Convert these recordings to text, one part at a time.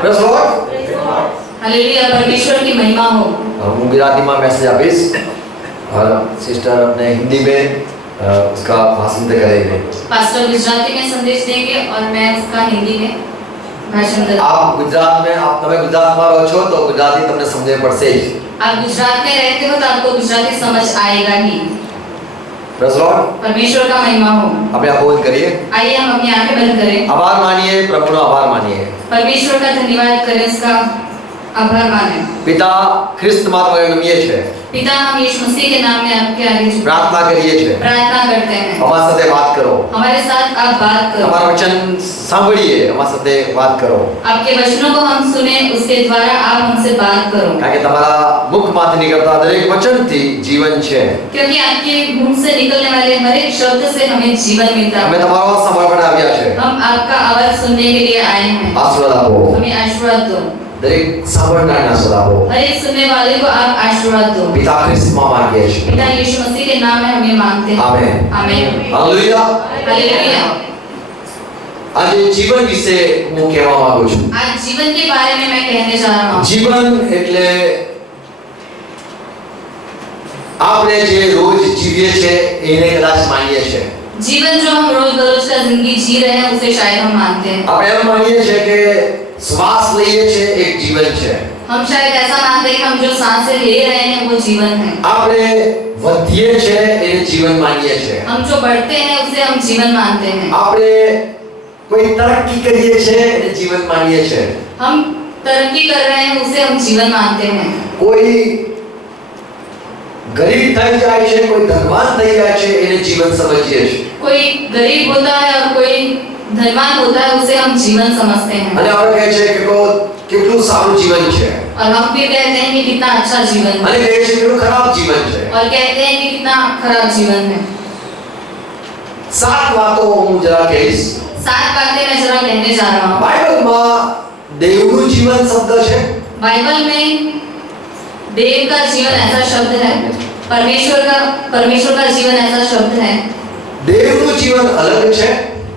Praise the Lord. Hallelujah, परमेश्वर की महिमा हो। હું ગુજરાતીમાં મેસેજ આપીશ और सिस्टर अपने हिंदी में उसका भाषण करेंगे। पास्टर गुजराती में संदेश देंगे और मैं उसका हिंदी में भाषण करूंगा। आप गुजरात में તમે ગુજરાતમાં રહો છો તો ગુજરાતી તમને સમજે પડશે જ। आप गुजरात में रहते हो तो आपको गुजराती समझ आएगा ही। Praise the Lord. परमेश्वर का महिमा हो। આપણે આંખો બંધ કરીએ। आइए हम अपनी आंखें बंद करें। આભાર માનીએ, પ્રભુનો આભાર માનીએ। परमेश्वर का धन्यवाद करें, उसका आभार मानें। પિતા ખ્રિસ્ત માતા નમીએ છે, पिता, हम यीशु मसीह के नाम में आपके आगे પ્રાર્થના કરીએ છે, प्रार्थना करते हैं। અમારા સાથે વાત કરો, हमारे साथ आप बात करो। તમારા વચન સાંભળીએ, અમારા સાથે વાત કરો, आपके वचनों को हम सुने, उसके द्वारा आप हमसे बात करो। કારણ કે તમારા મુખમાંથી નીકળતા દરેક વચનથી જીવન છે। क्योंकि आपके मुंह से निकलने वाले हर एक शब्द से हमें जीवन मिलता અમે है। તમારો અવાજ સાંભળવા આવ્યા છે। हम आपका आवाज सुनने के लिए आए हैं। આશીર્વાદ આપો, हमें आशीर्वाद दो। દરેક સાંભળનારને આશીર્વાદ આપો। हर एक सुनने वाले को आप आशीर्वाद दो। પિતા ખ્રિસ્તમાં માગીએ છીએ। पिता यीशु मसीह के नाम में हमें मांगते हैं। આમેન। आमीन। હાલેલુયા। हालेलुया। આજે જીવન વિશે હું કહેવા માંગુ છું। आज जीवन के बारे में मैं कहने जा रहा हूँ। જીવન એટલે આપણે જે રોજ જીવીએ છે એને કદાચ માનીએ છે। जीवन जो हम रोज बरोज का जिंदगी जी रहे हैं उसे शायद हम मानते हैं। આપણે એમ માનીએ છે કે શ્વાસ લઈએ છે એક જીવન છે। हम शायद ऐसा मानते हैं कि हम जो सांसें ले रहे हैं वो जीवन है। આપણે વધીએ છે એને જીવન માનીએ છે। हम जो बढ़ते हैं उसे हम जीवन मानते हैं। આપણે કોઈ तरक्की કરીએ છે એને જીવન માનીએ છે। हम तरक्की कर रहे हैं उसे हम जीवन मानते हैं। કોઈ ગરીબ થઈ જાય છે, કોઈ ધનવાન થઈ જાય છે એને જીવન સમજીએ છે। कोई गरीब होता है और कोई धनवान होता है, उसे हम जीवन समझते हैं। અને આપણે કહે છે કે કેટલું સારું જીવન છે, और हम फिर कहते हैं कि कितना अच्छा जीवन है, અને કહે છે કેટલું ખરાબ જીવન છે। और कहते हैं कि कितना खराब जीवन है। સાત વાતો હું જરા કહીશ। 7 बातें मैं जरा कहने जा रहा हूँ। બાઇબલમાં દેવનું જીવન શબ્દ છે, बाइबल में देव का जीवन ऐसा शब्द है, परमेश्वर का जीवन ऐसा शब्द है। દેવનું જીવન અલગ છે।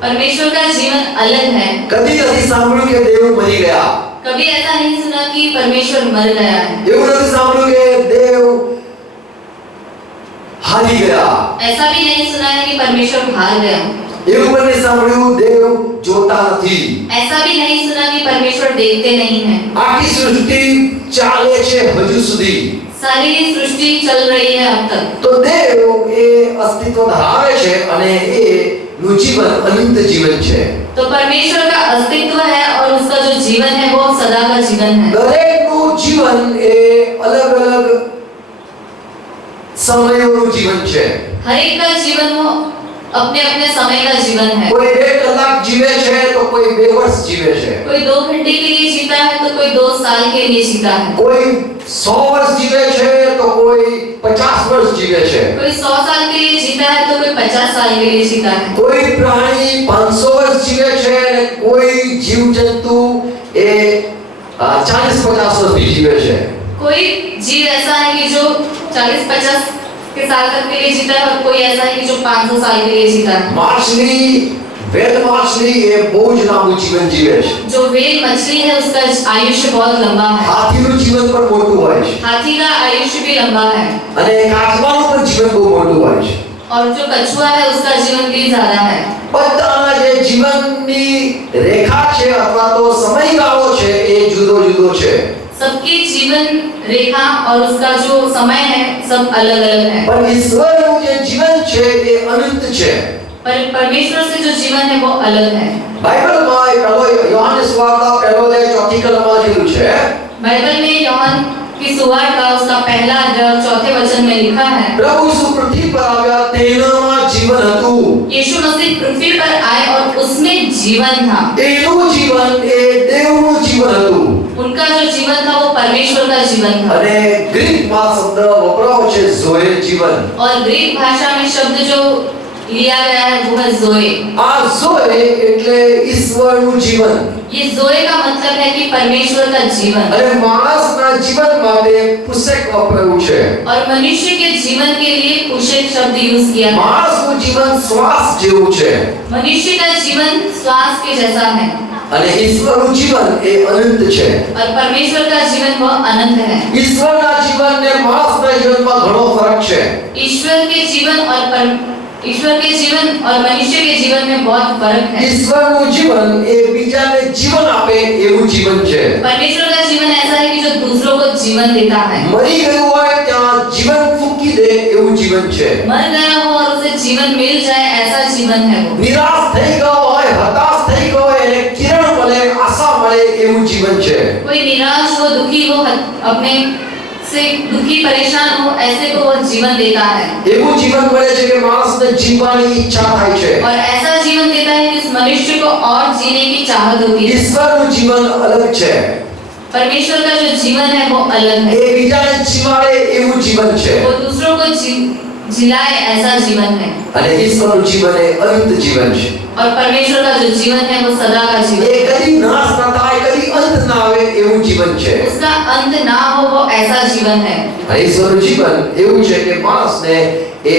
परमेश्वर का जीवन अलग है। કદી નથી સાંભળ્યું કે દેવ મરી ગયા, कभी ऐसा नहीं सुना कि परमेश्वर मर गया है। એવું નથી સાંભળ્યું કે દેવ હારી ગયા, ऐसा भी नहीं सुना है कि परमेश्वर हार गया। એવું પણ નહીં સાંભળ્યું દેવ જોતા નથી। ऐसा भी नहीं सुना कि परमेश्वर देखते नहीं है। આખી સૃષ્ટિ ચાલે છે હજુ સુધી, सारी सृष्टि चल रही है अब तक, તો દેવ એ અસ્તિત્વ ધરાવે છે અને એ નું જીવન અનંત જીવન છે। तो परमेश्वर का अस्तित्व है और उसका जो जीवन है वो सदा का जीवन है। દરેકનું જીવન એ અલગ અલગ સમયનું જીવન છે। हर एक का जीवन वो अपने अपने समय का जीवन है। કોઈ 2 કલાક જીવે છે તો કોઈ 2 વર્ષ જીવે છે, कोई 2 घंटे के लिए जीता है तो कोई 2 साल के लिए जीता है। કોઈ 100 વર્ષ જીવે છે તો કોઈ 50 વર્ષ જીવે છે, कोई 100 साल के लिए जीता है तो कोई 50 साल के लिए जीता है। કોઈ પ્રાણી 500 વર્ષ જીવે છે અને કોઈ જીવજંતુ એ 40-50 વર્ષ भी જીવે છે। कोई जीव ऐसा है कि जो 40-50 के साल तक के लिए जीता है और कोई ऐसा है कि जो 500 साल के लिए जीता है। માછલી વેદ માછલી એ બહુ જ લાંબુ જીવન જીવે છે। जो व्हेल मछली है उसका आयुष्य बहुत लंबा है। હાથીનું જીવન પણ મોટું હોય છે हाथी का आयुष्य भी लंबा है અને કાચબાનું પણ જીવન બહુ મોટું હોય છે। और जो कछुआ है उसका जीवन भी ज्यादा है। બધાના જે જીવનની રેખા છે અથવા તો સમયગાળો છે એ જુદો જુદો છે, सबकी जीवन रेखा और उसका जो समय है सब अलग अलग है। પણ ઈશ્વરનું જે જીવન છે એ અનંત છે। पर परमेश्वर से जो जीवन है वो अलग है। બાઇબલમાં એ પહેલો યોહાનની સુવાર્તા પહેલો અધ્યાય 4 કલમમાં લખ્યું છે, बाइबल में यूहन्ना की सुवार्ता का उसका पहला अध्याय 4 वचन में लिखा है, પ્રભુ ઈસુ પૃથ્વી પર આવ્યા તેનામાં જીવન હતું, यीशु मसीह पृथ्वी पर आए और उसमें जीवन था। એનું જીવન એ દેવનું જીવન હતું। उनका जो जीवन था वो परमेश्वर का जीवन था। અને ગ્રીકમાં શબ્દ વપરાયો છે ઝોએ જીવન। और ग्रीक भाषा में शब्द जो लिया गया है वो है जोए। આ ઝોએ એટલે ઈશ્વરનું જીવન। ये जोए का मतलब है कि परमेश्वर का जीवन। અને માણસના જીવન માટે પુસ્તક વપરાયું છે। और मनुष्य के जीवन के लिए कुशल शब्द यूज किया है। માણસનું જીવન શ્વાસ જેવું છે। मनुष्य का जीवन श्वास के जैसा है। અને ઈશ્વરનું જીવન એ અનંત છે. और परमेश्वर का जीवन वह अनंत है. ઈશ્વરના જીવનને માણસના જીવનમાં ઘણો ફરક છે. ईश्वर के जीवन और मनुष्य के जीवन में बहुत फर्क है. ઈશ્વરનું જીવન એ બીજાને જીવન આપે એવું જીવન છે. परमेश्वर का जीवन ऐसा है कि जो दूसरों को जीवन देता है. મરી ગયું હોય ત્યાં જીવન ફૂંકી દે એવું જીવન છે. मर गया हो और उसे जीवन मिल जाए ऐसा जीवन है वो. નિરાશ થઈ ગયો હોય, હતાશ થઈ ગયો હોય અને કિરણ મળે, આશા મળે એવું જીવન છે. कोई निराश हो, दुखी हो, अपने से दुखी परेशान हो, ऐसे को वो जीवन देता है. એવું જીવन મળે છે કે માણસને જીવવાની ઈચ્છા થાય છે. और ऐसा जीवन देता है कि उस मनुष्य को और जीने की चाहत होती है. ઈશ્વરનું જીવન અલગ છે. परमेश्वर का जो जीवन है वो अलग है. એ બીજાને જીવાડે એવું જીવન છે. वो दूसरों को जिलाए ऐसा जीवन है. અને ઈશ્વરનું જીવન એ અનંત જીવન છે. और परमेश्वर का जो जीवन है वो सदा का जीवन એ કદી નાશ ન થાય, કદી અંત ના આવે એવું જીવન છે. उसका अंत ना हो वो ऐसा जीवन है. અને ઈશ્વરનું જીવન એવું છે કે માણસને એ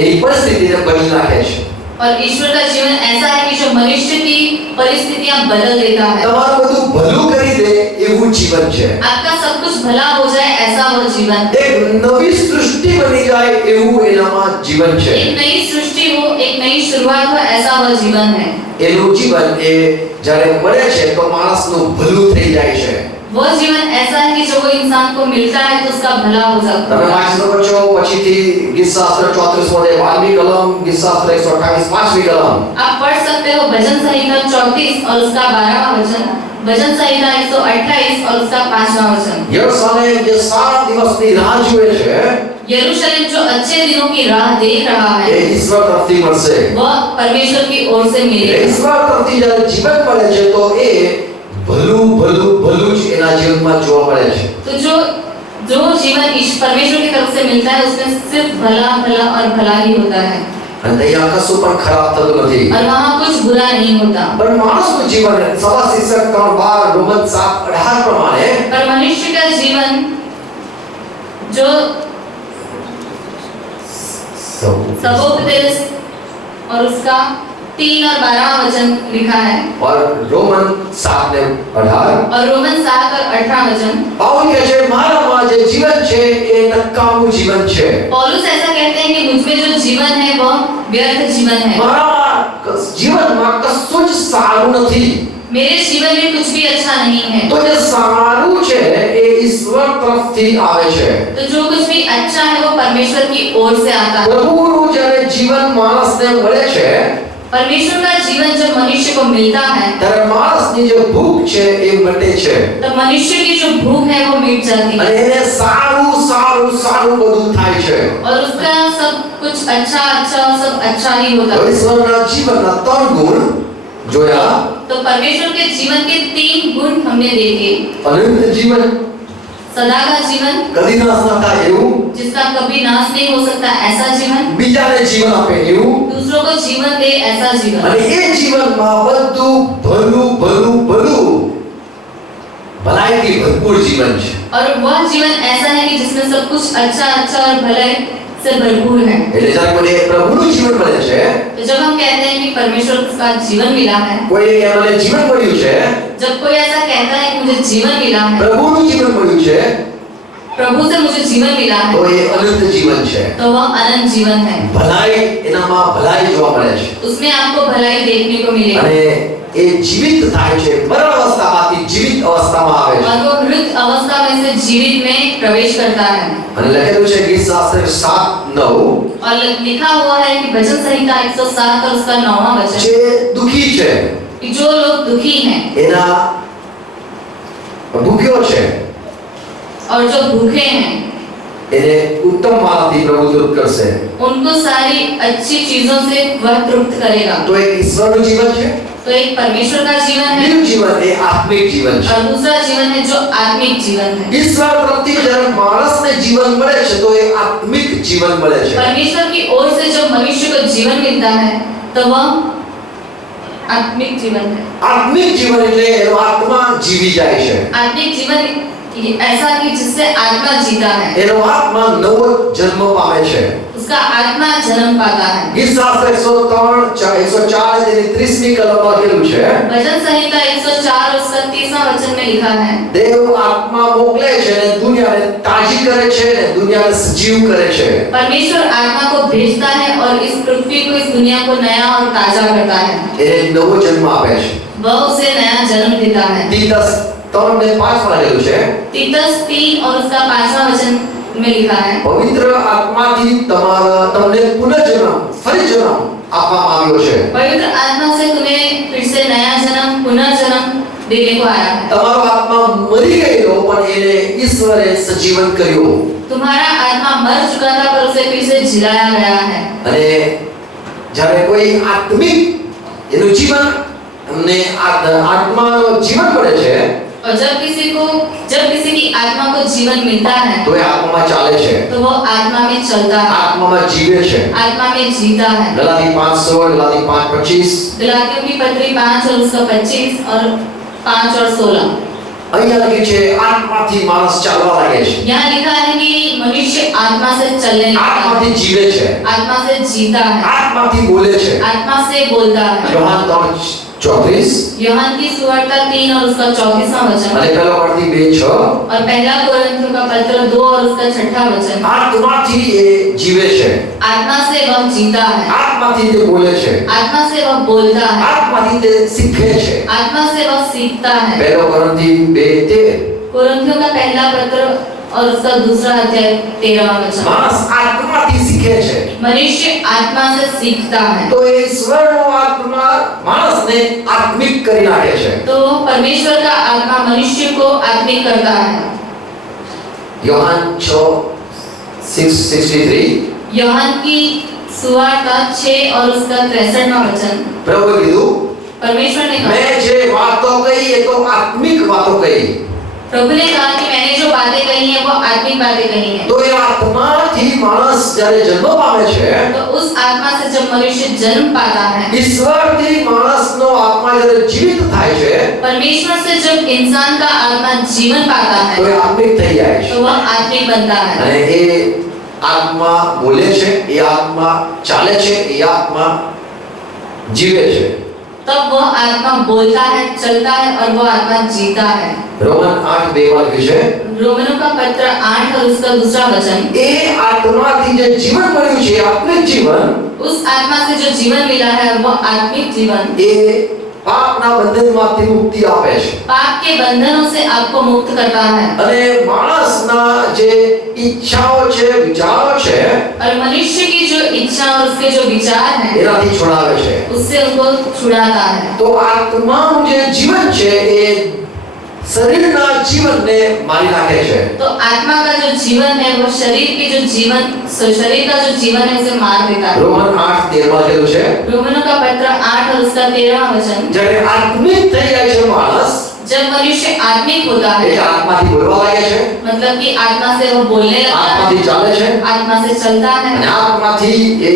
એની પરિસ્થિતિને બદલી નાખે છે. और ईश्वर का जीवन ऐसा है कि जो मनुष्य की परिस्थितियां बदल देता है. તમારું બધું ભલું કરી દે એવું જીવન છે. आपका सब कुछ भला हो जाए ऐसा वो जीवन. એક નવી સૃષ્ટિ બની જાય એવું એનામાં જીવન છે. एक नई सृष्टि हो, एक नई शुरुआत हो ऐसा वो जीवन है. એનું જીવન એ જ્યારે મળે છે તો માણસનું ભલું થઈ જાય છે. वो जीवन ऐसा है कि जो वो इंसान को मिलता है तो उसका भला हो जाता તમે है. વાંચી શકો છો પછીથી ગીતશાસ્ત્ર 34 માં 12મી કલમ, ગીતશાસ્ત્ર 128 5મી કલમ. आप पढ़ सकते हो भजन संहिता 34 और उसका 12वां वचन, भजन संहिता 128 और उसका 5वां वचन. યરુશલેમ જે સારા દિવસની રાહ જુએ છે यरूशलेम जो अच्छे दिनों की राह देख रहा એ है ઈશ્વર તરફથી મળશે. वह परमेश्वर की ओर से એટલે मिलेगा. ઈશ્વર તરફથી જ્યારે જીવન મળે છે તો એ ભલું ભલું ભલું જ એના જીવનમાં જોવા મળે છે. तो जो जीवन परमेश्वर की तरफ से मिलता है उसमें सिर्फ भला भला और भला ही होता है. અને ત્યાં કશું પણ ખરાબ થતું નથી. और वहाँ कुछ बुरा नहीं होता. પણ માણસનું જીવન સભા શીર્ષક 3:12 રોમન 7:18 પ્રમાણે पर मनुष्य का जीवन जो सबोपदेश और उसका 3 और 12 वचन लिखा है. और रोमन 7:18 और रोमन 7 और 18 वचन. પાઉલ કહે છે મારામાં જે જીવન છે એ નકામું જીવન છે. पौलुस ऐसा कहते हैं कि मुझमें जो जीवन है वह व्यर्थ जीवन है. મારામાં જીવનમાં કશું જ સારું નથી. मेरे जीवन में कुछ भी अच्छा नहीं है. તો જે સારું છે એ ઈશ્વર તરફથી આવે છે. तो जो कुछ भी अच्छा है वो परमेश्वर की ओर से आता है. પ્રભુનું જ્યારે જીવન માણસને મળે છે परमेश्वर का जीवन जब मनुष्य को मिलता है ત્યારે માણસની જે ભૂખ છે એ મટે છે. तो मनुष्य की जो भूख है वो मिट जाती અને है. એને સારું સારું સારું બધું થાય છે. और उसका सब कुछ अच्छा अच्छा सब अच्छा ही होता તો है. ઈશ્વરના જીવનના 3 ગુણ જોયા. तो परमेश्वर के जीवन के 3 गुण हमने देखे. અનંત જીવન, सदा का जीवन કદી નાશ ન થાય એવું, जिसका कभी नाश नहीं हो सकता ऐसा जीवन, બીજાને જીવન આપે એવું, दूसरों को जीवन दे ऐसा जीवन. અને એ જીવનમાં બધું ભલું ભલું ભલું ભલાઈથી ભરપૂર જીવન છે. और वह जीवन ऐसा है कि जिसमें सब कुछ अच्छा अच्छा और भलाई से भरपूर है. એટલે જ્યારે મને પ્રભુનું જીવન મળે છે, तो जब हम कहते हैं कि परमेश्वर का जीवन मिला है, કોઈ કે મને જીવન મળ્યું છે, जब कोई ऐसा कहता है कि मुझे जीवन मिला है, પ્રભુનું જીવન મળ્યું છે, प्रभु से मुझे जीवन मिला તો है, એ અનંત જીવન છે. तो वह अनंत जीवन है. ભલાઈ એનામાં ભલાઈ જોવા મળે છે. उसमें आपको भलाई देखने को मिलेगी. અને એ જીવિત થાય છે, મરણ અવસ્થામાંથી જીવિત અવસ્થામાં આવે છે. और वो मृत अवस्था में से जीवित में प्रवेश करता है. અને લખેલું છે ગીતશાસ્ત્ર 7:9 और लिखा हुआ है कि भजन संहिता 107 और उसका 9वां वचन જે દુખી છે कि जो लोग दुखी हैं એના ભૂખ્યો છે और जो भूखे हैं એને ઉત્તમ માનથી પ્રભુ તૃપ્ત કરશે. उनको सारी अच्छी चीजों से वह तृप्त करेगा. તો એક ઈશ્વરનું જીવન છે, तो एक परमेश्वर का जीवन है બીજું જીવન એ આત્મિક જીવન છે. और दूसरा जीवन है जो आत्मिक जीवन है. ઈશ્વર તરફથી જ્યારે માણસને જીવન મળે છે તો એ આત્મિક જીવન મળે છે. परमेश्वर की ओर से जब मनुष्य को जीवन मिलता है तो वह आत्मिक जीवन है. આત્મિક જીવન એટલે એનો આત્મા જીવી જાય છે. आत्मिक जीवन ऐसा कि जिससे आत्मा जीता है. એનો આત્મા નવો જન્મ પામે છે. उस उसका आत्मा जन्म पाता है। ગીત શાસ્ત્ર 104 તેની 30મી કલમમાં લખેલું છે, भजन संहिता 104 और उसका 30वां वचन में लिखा है, દેવ આત્મા મોકલે છે અને દુનિયાને તાજી કરે છે અને દુનિયાને સજીવ કરે છે. परमेश्वर आत्मा को भेजता है और इस पृथ्वी को, इस दुनिया को नया और ताजा करता है। એને નવો જન્મ આપે છે. वह उसे नया जन्म देता है। તીતસ 3 ને 5 માં લખેલું છે, तीतस 3 और उसका 5वां वचन में लिखा है, પવિત્ર આત્માથી તમને પુનર્જન્મ ફરી જન્મ આપવામાં આવ્યો છે. पवित्र आत्मा से तुम्हें फिर से नया जन्म, पुनर्जन्म देने को आया है। તમારો આત્મા મરી ગયેલો પણ એને ઈશ્વરે સજીવન કર્યો. तुम्हारा आत्मा मर चुका था पर उसे फिर से जिलाया गया है। અને જ્યારે કોઈ આત્મિક એનું જીવન અમને આત્માનો જીવન મળે છે और जब किसी की आत्मा को जीवन मिलता है તો એ આત્મામાં ચાલે છે, तो वो आत्मा में चलता है, આત્મામાં જીવે છે. आत्मा में जीता है। ગલાતી 5:16, ગલાતી 5:25 गलातियों की पत्री 5 और उसका 25 और 5 और 16 અહીંયા લખી છે આત્માથી માણસ ચાલવા લાગે છે, यहाँ लिखा है कि मनुष्य आत्मा से चलने लगता है, આત્માથી જીવે છે, आत्मा से जीता है, આત્માથી બોલે છે. आत्मा से बोलता है। યોહાન 3:34 यूहन्ना की सुवार्ता 3 और उसका 34वां वचन અને પહેલો કોrinથી 2:6 और पहला कोरिन्थियों का पत्र 2 और उसका 6ठा वचन, આત્માથી એ જીવે છે, आत्मा से वह जीता है, આત્માથી તે બોલે છે, आत्मा से वह बोलता है, આત્માથી તે શીખે છે. आत्मा से वह सीखता है। પહેલો કોરિન્થી 2:13 कोरिन्थियों का पहला पत्र और उसका दूसरा अध्याय 13वां वचन, માણસ આત્માથી શીખે છે. मनुष्य आत्मा से सीखता है। તો એ ઈશ્વરનો આત્મા માણસને આત્મિક કરી નાખે છે. तो परमेश्वर का आत्मा मनुष्य को आत्मिक करता है। યોહાન 6:63 यूहन्ना की सुवार्ता 6 और उसका 63वां वचन, પ્રભુએ કીધું, परमेश्वर ने कहा, મેં જે વાતો કહી એ તો આત્મિક વાતો કહી. प्रभु ने कहा कि मैंने जो बातें कही हैं वो आत्मिक बातें कही हैं। તો એ આત્માથી માણસ જ્યારે જન્મ પામે છે, तो उस आत्मा से जब मनुष्य जन्म पाता है, ઈશ્વરથી માણસનો આત્મા જ્યારે જીવિત થાય છે परमेश्वर से जब इंसान का आत्मा जीवन पाता તો है એ આત્મિક થઈ જાય છે. तो वह आत्मिक बनता है। અને એ આત્મા બોલે છે, એ આત્મા ચાલે છે, એ આત્મા જીવે છે. तब वह आत्मा बोलता है, चलता है और वह आत्मा जीता है। રોમન 8:2 માં લખ્યું છે, रोमनों का पत्र 8 और उसका दूसरा वचन, એ આત્માથી જે જીવન મળ્યું છે, આત્મિક જીવન, उस आत्मा से जो जीवन मिला है वो आत्मिक जीवन એ પાપના બંધનમાંથી મુક્તિ આપે છે. पाप के बंधनों से आपको मुक्त करता है અને માણસના જે ઈચ્છાઓ છે, વિચારો છે, और मनुष्य की जो इच्छा और उसके जो विचार हैं એનાથી છોડાવે છે. उससे उनको छुड़ाता है। તો આત્માનું જે જીવન છે એ શરીરના જીવનને મારી નાખે છે. तो आत्मा का जो जीवन है वो शरीर का जो जीवन है उसे मार देता है। રોમન 8:13 માં લખેલું છે, रोमनों का पत्र 8 और उसका 13वां वचन, જ્યારે આત્મિક થઈ જાય છે માણસ, जब मनुष्य आत्मिक होता है એટલે આત્માથી બોલવા લાગે છે, मतलब कि आत्मा से वो बोलने लगता है, આત્માથી ચાલે છે, आत्मा से चलता અને है આત્માથી એ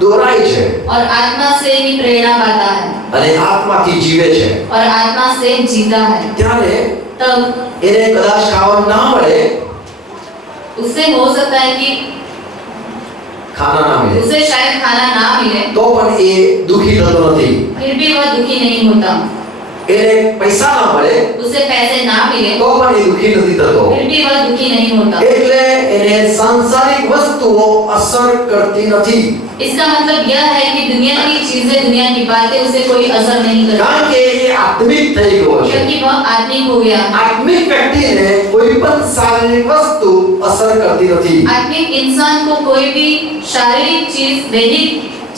દોરાય છે, और आत्मा से ही प्रेरणा पाता है અને આત્માથી જીવે છે. और आत्मा से जीता है। ત્યારે तब એને કદાચ ખાવા ના મળે, उससे हो सकता है कि ખાના ના મળે, उसे शायद खाना ना मिले, તો પણ એ દુખી થતો નથી. फिर भी वह दुखी नहीं होता। એને પૈસા ના મળે, उसे पैसे ना मिले, તો પણ એ દુખી નથી થતો. फिर भी वह दुखी नहीं होता। એટલે એને સાંસારિક વસ્તુઓ અસર કરતી નથી, इसका मतलब यह है कि दुनिया की चीजें, दुनिया की बातें उसे कोई असर नहीं करती, કારણ કે એ આત્મિક થઈ ગયો છે. क्योंकि वह आत्मिक हो गया। આત્મિક વ્યક્તિને કોઈ પણ શારીરિક વસ્તુ અસર કરતી નથી. आत्मिक इंसान को कोई भी शारीरिक चीज, दैहिक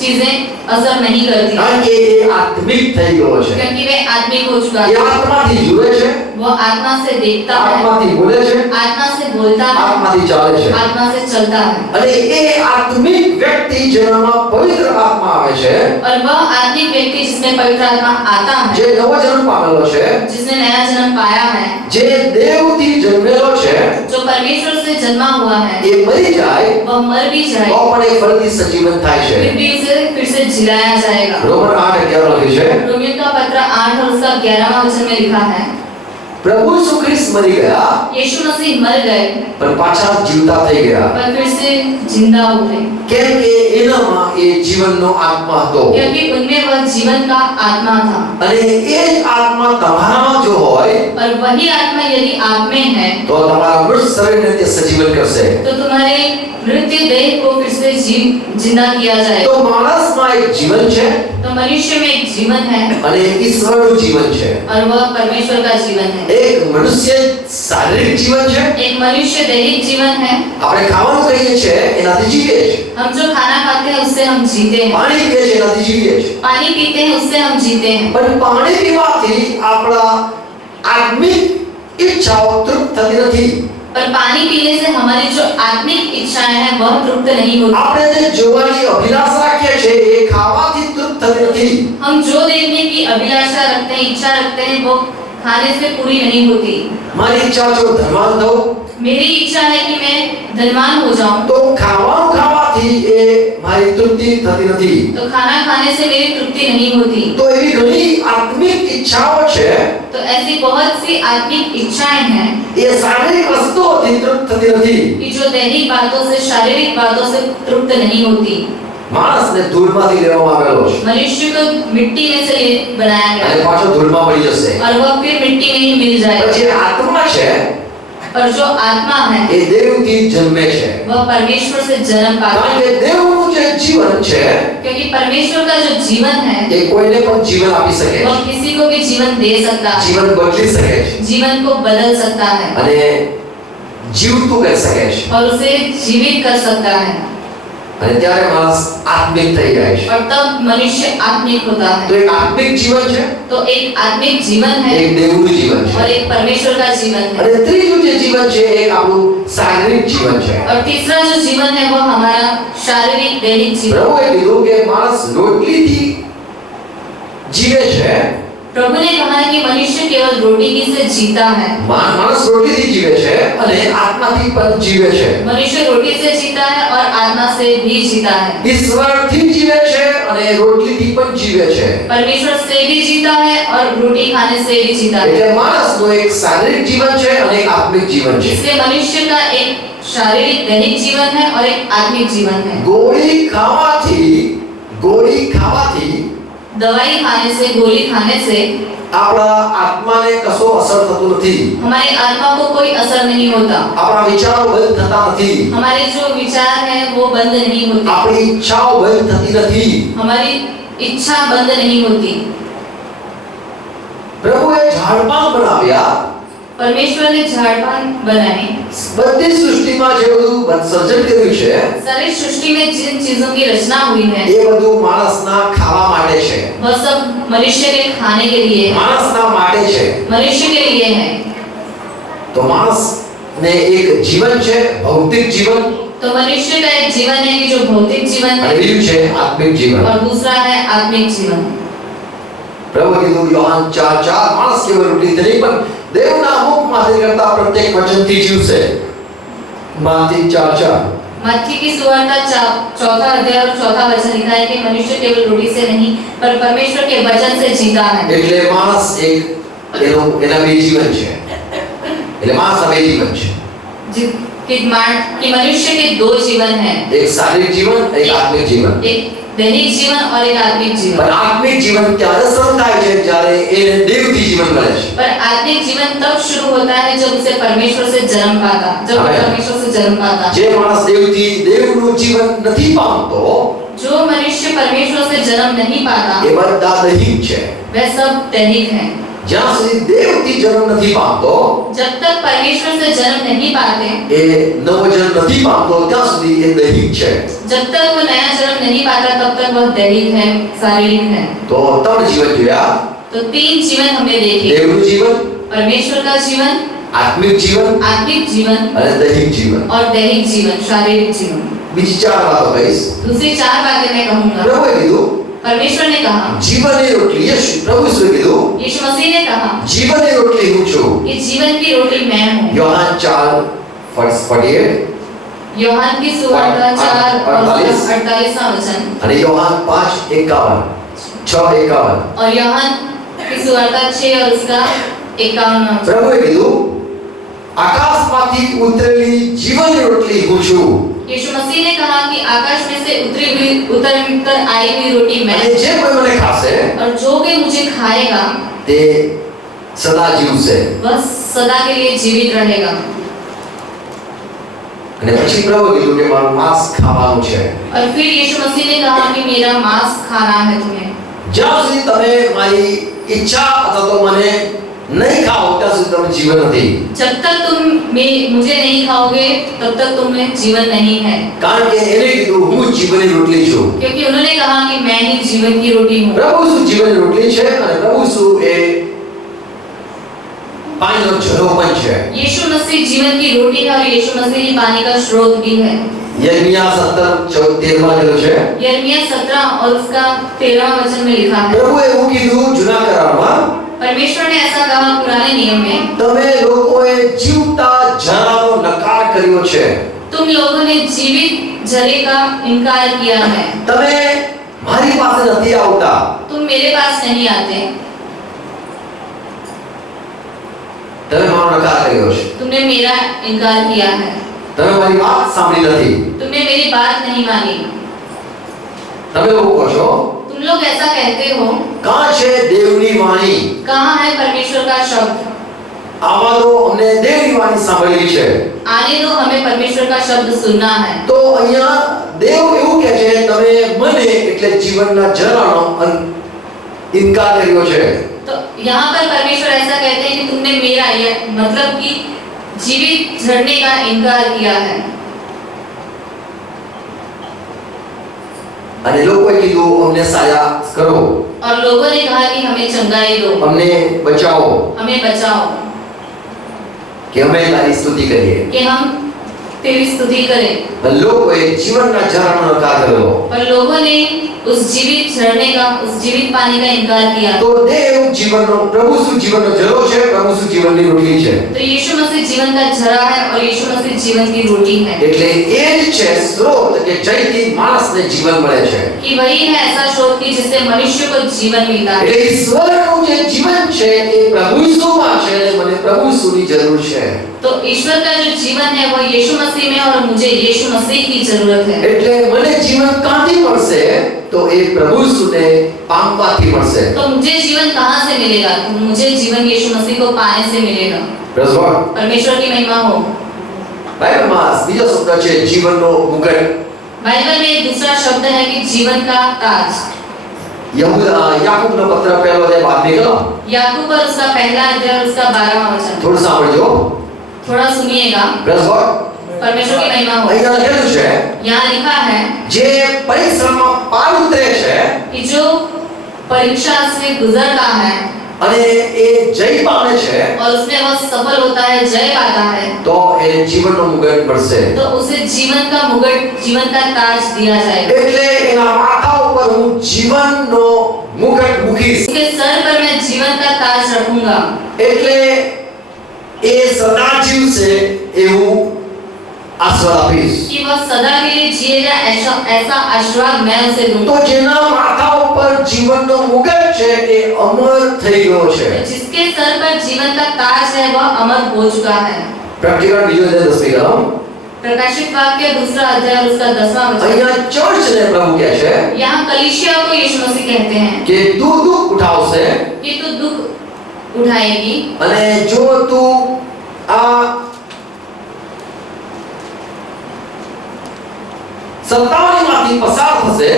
चीजें असर नहीं करती, કારણ કે એ આત્મિક થઈ ગયો છે. क्योंकि वे आत्मिक हो चुका એ है। આત્માથી જુએ છે, वो आत्मा से देखता है, આત્માથી બોલે છે, आत्मा से बोलता है, આત્માથી ચાલે છે. आत्मा से चलता है। અને એ આત્મિક વ્યક્તિ જેનામાં પવિત્ર આત્મા આવે છે, और वह आत्मिक व्यक्ति जिसमें पवित्र आत्मा आता है, જે નવો જન્મ પામેલો છે, जिसने नया जन्म पाया है, જે દેવથી જન્મેલો છે, जो परमेश्वर से जन्मा हुआ है, એ મરી જાય वह मर भी जाए તો પણ એ ફરીથી સજીવન થાય છે. फिर भी उसे फिर से जिलाया जाएगा। રોમન 8:11 લખ્યું છે, रोमियो का पत्र 8 और उसका 11वां वचन में लिखा है, પ્રભુ ઈસુ ખ્રિસ્ત મરી ગયા यीशु मसीह मर गए પણ પાછા જીવતા થઈ ગયા पर फिर से जिंदा हुए, કેમ કે એનામાં એ જીવનનો આત્મા હતો क्योंकि उनमें वह जीवन का आत्मा था। અને એ જ આત્મા તમારામાં જો હોય और वही आत्मा यदि आप में है તો તમારા મૃત શરીરને તે સજીવન કરશે। तो तुम्हारे मृत्यु देह को फिर से जिंदा किया जाए। તો માણસમાં એક જીવન છે तो मनुष्य में एक जीवन है અને ઈશ્વરનું જીવન છે। और वह परमेश्वर का जीवन है। એક મનુષ્ય શારીરિક જીવન છે, एक मनुष्य दैहिक जीवन है। આપણે ખાવાનું કહીએ છીએ એનાથી જીવીએ છીએ, हम जो खाना खाते हैं उससे हम जीते हैं, પાણી પીએ છીએ એનાથી જીવીએ છીએ। पानी पीते हैं उससे हम जीते हैं। પણ પાણી પીવાથી આપણા આત્મિક ઈચ્છાઓ તૃપ્ત થતી નથી। पर पानी पीने से हमारी जो आत्मिक इच्छाएं हैं वह तृप्त नहीं होती। આપણે જે જોવાની અભિલાષ રાખીએ છીએ એ ખાવાથી તૃપ્ત થતી નથી। हम जो देखने की अभिलाषा रखते हैं, इच्छा रखते हैं, वो खाने से पूरी नहीं होती। મારી ઈચ્છા છે હું ધનવાન થઉં, मेरी इच्छा है कि मैं धनवान हो जाऊं, તો ખાવાનું ખાવાથી એ મારી તૃપ્તિ થતી નથી। तो खाना खाने से मेरी तृप्ति नहीं होती। તો એવી ઘણી આત્મિક ઈચ્છાઓ છે तो ऐसी बहुत सी आत्मिक इच्छाएं हैं એ શારીરિક વસ્તુઓથી તૃપ્ત થતી નથી। कि जो दैहिक बातों से, शारीरिक बातों से तृप्त नहीं होती। માણસને ધૂળમાંથી લેવામાં આવેલો છે मनुष्य को मिट्टी में से बनाया गया અને પાછો ધૂળમાં પડી જશે। और वह फिर मिट्टी में ही मिल પણ जाएगा। જે આત્મા છે और जो आत्मा है એ દેવથી જન્મે છે, वह परमेश्वर से जन्म पाता કારણ है। કે દેવનું જે જીવન છે क्योंकि परमेश्वर का जो जीवन है એ કોઈને પણ જીવન આપી શકે वह છે, किसी को भी जीवन दे सकता है, જીવન બદલી શકે છે जीवन को बदल सकता है અને જીવતું કરી શકે છે। और उसे जीवित कर सकता है। અને ત્યારે માણસ આત્મિક થઈ જાય છે। और तब मनुष्य आत्मिक होता તો है। એક આત્મિક જીવન છે, तो एक आत्मिक जीवन है એક દેવનું જીવન और છે, एक परमेश्वर का जीवन है। અને ત્રીજું જે જીવન છે એ આપણું શારીરિક જીવન છે। और तीसरा जो जीवन है वो हमारा शारीरिक दैहिक जीवन। પ્રભુએ કીધું કે માણસ રોટલીથી જીવે છે, प्रभु ने कहा है कि मनुष्य केवल रोटी ही से जीता है। માણસ રોટલીથી જીવે છે અને આત્માથી પણ જીવે છે। मनुष्य रोटी से जीता है और आत्मा से भी जीता है। ઈશ્વરથી જીવે છે અને રોટલીથી પણ જીવે છે। परमेश्वर से भी जीता है और रोटी खाने से भी जीता है। એટલે માણસનો એક શારીરિક જીવન છે અને એક આત્મિક જીવન છે। इसलिए मनुष्य का एक शारीरिक दैहिक जीवन है और एक आत्मिक जीवन है। ગોળી ખાવાથી दवाई खाने से, गोली खाने से આપણા આત્માને કશો અસર થતો નથી। हमारी आत्मा को कोई असर नहीं होता। આપણા વિચારો બંધ થતા નથી, हमारे जो विचार हैं वो बंद नहीं होते, આપણી ઈચ્છાઓ બંધ થતી નથી। हमारी इच्छा बंद नहीं होती। પ્રભુએ ઝાડપાન બનાવ્યા, परमेश्वर ने झाड़पान बनाए। બધી સૃષ્ટિમાં જે બધું સર્જન કર્યું છે सारी सृष्टि में जिन चीजों की रचना हुई है એ બધું માણસના ખાવા માટે છે, वह सब मनुष्य के खाने के लिए है, માણસના માટે છે। मनुष्य के लिए है। તો માણસને એક જીવન છે, ભૌતિક જીવન, तो मनुष्य का एक जीवन है कि जो भौतिक जीवन અને है બીજું છે આત્મિક જીવન। और दूसरा है आत्मिक जीवन। પ્રભુ કીધું યોહાન 4:4 માણસ કેવળ રોટલીથી નહીં પણ દેવના મુખમાંથી નીકળતા પ્રત્યેક વચનથી જીવશે। માથી 4:4 मत्ती की सुवार्ता 4 अध्याय और 4 वचन लिखा है कि मनुष्य केवल रोटी से नहीं पर परमेश्वर के वचन से जीता है। એટલે માણસ એક એના બે જીવન છે, એટલે માણસના બે જીવન છે, कि मनुष्य के दो जीवन हैं, એક શારીરિક જીવન, એક આત્મિક જીવન। एक दैनिक जीवन और एक आत्मिक जीवन। પણ આત્મિક જીવન ત્યારે શરૂ થાય છે જ્યારે એ દેવથી જીવન મળે છે। पर आत्मिक जीवन तब शुरू होता है जब उसे परमेश्वर से जन्म पाता, जब वो परमेश्वर से जन्म पाता। જે માણસ દેવનું જીવન નથી પામતો जो मनुष्य परमेश्वर से जन्म नहीं पाता એ બધા દૈહિક છે। वह सब दैनिक हैं। જ્યાં સુધી દેવથી જન્મ નથી પામતો, जब तक परमेश्वर से जन्म नहीं पाते, એ નવો જન્મ નથી પામતો ત્યાં સુધી એ દૈહિક છે। जब तक वो नया जन्म नहीं पाता तब तक वह दैनिक है, शारीरिक है। તો ત્રણ જીવન જોયા, तो 3 जीवन हमने देखे, દેવનું જીવન, परमेश्वर का जीवन, આત્મિક જીવન आत्मिक जीवन અને દૈહિક जीवन। और दैहिक जीवन, शारीरिक जीवन। બીજી ચાર વાતો કહીશ। दूसरी 4 बातें मैं कहूंगा। પ્રભુએ કીધું परमेश्वर ने कहा, જીવનની રોટલી, પ્રભુ ઈશ્વરે કીધું यीशु मसीह ने कहा જીવનની રોટલી હું છું। कि जीवन की रोटी मैं हूँ। યોહાન 4:48 यूहन्ना की सुवार्ता 4 और 48वां वचन અને યોહાન 5:51 6:51 और यूहन्ना की सुवार्ता 6 और उसका 51 પ્રભુએ કીધું આકાશમાંથી ઉતરેલી જીવનની રોટલી હું છું यीशु मसीह ने कहा कि आकाश में से उतर कर आई हुई रोटी मैं અને જે કોઈ મને ખાશે और जो कोई मुझे खाएगा તે સદા જીવશે वह सदा के लिए जीवित रहेगा। અને પછી પ્રભુએ કીધું કે મારું માંસ ખાવાનું છે और फिर यीशु मसीह ने कहा कि मेरा मांस खाना है तुम्हें। જ્યાં સુધી તમે મારી ઈચ્છા અથવા તો મને नहीं खाओ ત્યાં સુધી તમે જીવન નથી जब तक तुम मुझे नहीं खाओगे तब तक तुम्हें जीवन नहीं है, કારણ કે એને કીધું હું જીવનની રોટલી છું क्योंकि उन्होंने कहा कि मैं ही जीवन की रोटी हूँ। પ્રભુ શું જીવનની રોટલી છે અને પ્રભુ શું એ પાણીનો ઝરો પણ છે। यीशु मसीह जीवन की रोटी है और यीशु मसीह ही पानी का स्रोत भी है। यिर्मयाह 17:13 લખ્યું છે यिर्मयाह 17 और उसका 13वां वचन में लिखा है, પ્રભુએ એવું કીધું જૂના કરારમાં परमेश्वर ने ऐसा कहा पुराने नियम में, તમે લોકોએ જીવતા ઝરાનો નકાર કર્યો છે तुम लोगों ने जीवित झरे का इनकार किया है, તમે મારી પાસે નથી આવતા तुम मेरे पास नहीं आते, તમે મારો નકાર કર્યો છે तुमने मेरा इनकार किया है, તમે મારી વાત સાંભળી નથી तुमने मेरी बात नहीं मानी। તમે એવું કહો છો तुम लोग ऐसा कहते हो, કાં છે દેવની વાણી कहाँ है परमेश्वर का शब्द? આવા તો અમને દેવની વાણી સાંભળવી છે आने दो, हमें परमेश्वर का शब्द सुनना है। તો અહીંયા દેવ એવું કહે છે તમે મને એટલે જીવનના ઝરાનો ઇનકાર કર્યો છે तो यहाँ पर परमेश्वर ऐसा कहते हैं कि तुमने मेरा मतलब कि जीवित झरने का इनकार किया है। અને લોકોએ કીધું અમને સાયા કરો और लोगों ने कहा कि हमें चंगाई दो, અમને બચાવો हमें बचाओ, કે અમે તારી સ્તુતિ કરીએ कि हम तेरी स्तुति करें। પણ લોકોએ જીવનના ઝરાનો નકાર કર્યો पर लोगों ने उस जीवित झरने का, उस जीवित पानी का इनकार किया। તો દેવ જીવનનો પ્રભુ શું જીવનનો ઝરો છે પ્રભુ શું જીવનની રોટલી છે तो यीशु मसीह जीवन का झरा है और यीशु मसीह जीवन की रोटी है। એટલે એ જ છે સ્ત્રોત કે જયથી માણસને જીવન મળે છે कि वही है ऐसा स्रोत कि जिससे मनुष्य को जीवन मिलता है। એટલે ઈશ્વરનું જે જીવન છે એ પ્રભુ ઈસુમાં છે અને મને પ્રભુ ઈસુની જરૂર છે तो ईश्वर का जो जीवन है वो यीशु मसीह में और मुझे यीशु मसीह की जरूरत है। એટલે મને જીવન કાંથી મળશે તો એ પ્રભુ ઈસુને પામવાથી મળશે तो मुझे जीवन कहाँ से मिलेगा? तो मुझे जीवन यीशु मसीह को पाने से मिलेगा। Praise God. परमेश्वर की महिमा हो। બાઇબલમાં બીજો શબ્દ છે જીવનનો મુગટ बाइबल में दूसरा शब्द है कि जीवन का ताज। યાકૂબનો પત્ર પહેલો અધ્યાય બાદ નીકળો याकूब पर उसका पहला अध्याय और उसका 12वां वचन। થોડું સાંભળજો थोड़ा सुनिएगा। Praise God. परमेश्वर की महिमा हो। અહીંયા લખેલું છે यहाँ लिखा है જે પરિશ્રમમાં પાર ઉતરે છે कि जो परीक्षा से गुजरता है અને એ જય પામે છે और उसमें वह सफल होता है, जय पाता है, તો એ જીવનનો મુગટ મળશે तो उसे जीवन का मुकुट, जीवन का ताज दिया जाएगा। એટલે એના માથા ઉપર હું જીવનનો મુગટ મૂકીશ उसके सर पर मैं जीवन का ताज रखूंगा। એટલે એ સદા જીવશે એવું આશીર્વાદ આપીશ कि वह सदा के लिए जिएगा, ऐसा आशीर्वाद मैं उसे તો दूंगा। જેના માથા ઉપર જીવનનો મુગટ છે એ અમર થઈ ગયો છે जिसके सर पर जीवन का ताज है वह अमर हो चुका है। પ્રેક્ટિકલ બીજો જે 10મી કલમ प्रकाशित वाक्य दूसरा अध्याय और उसका 10वां वचन। અહીંયા ચર્ચને પ્રભુ કહે છે यहाँ कलीसिया को यीशु मसीह कहते हैं કે તું દુઃખ ઉઠાવશે कि तू दुख उठाएगी અને જો તું આ સત્તાઓમાંથી પસાર થશે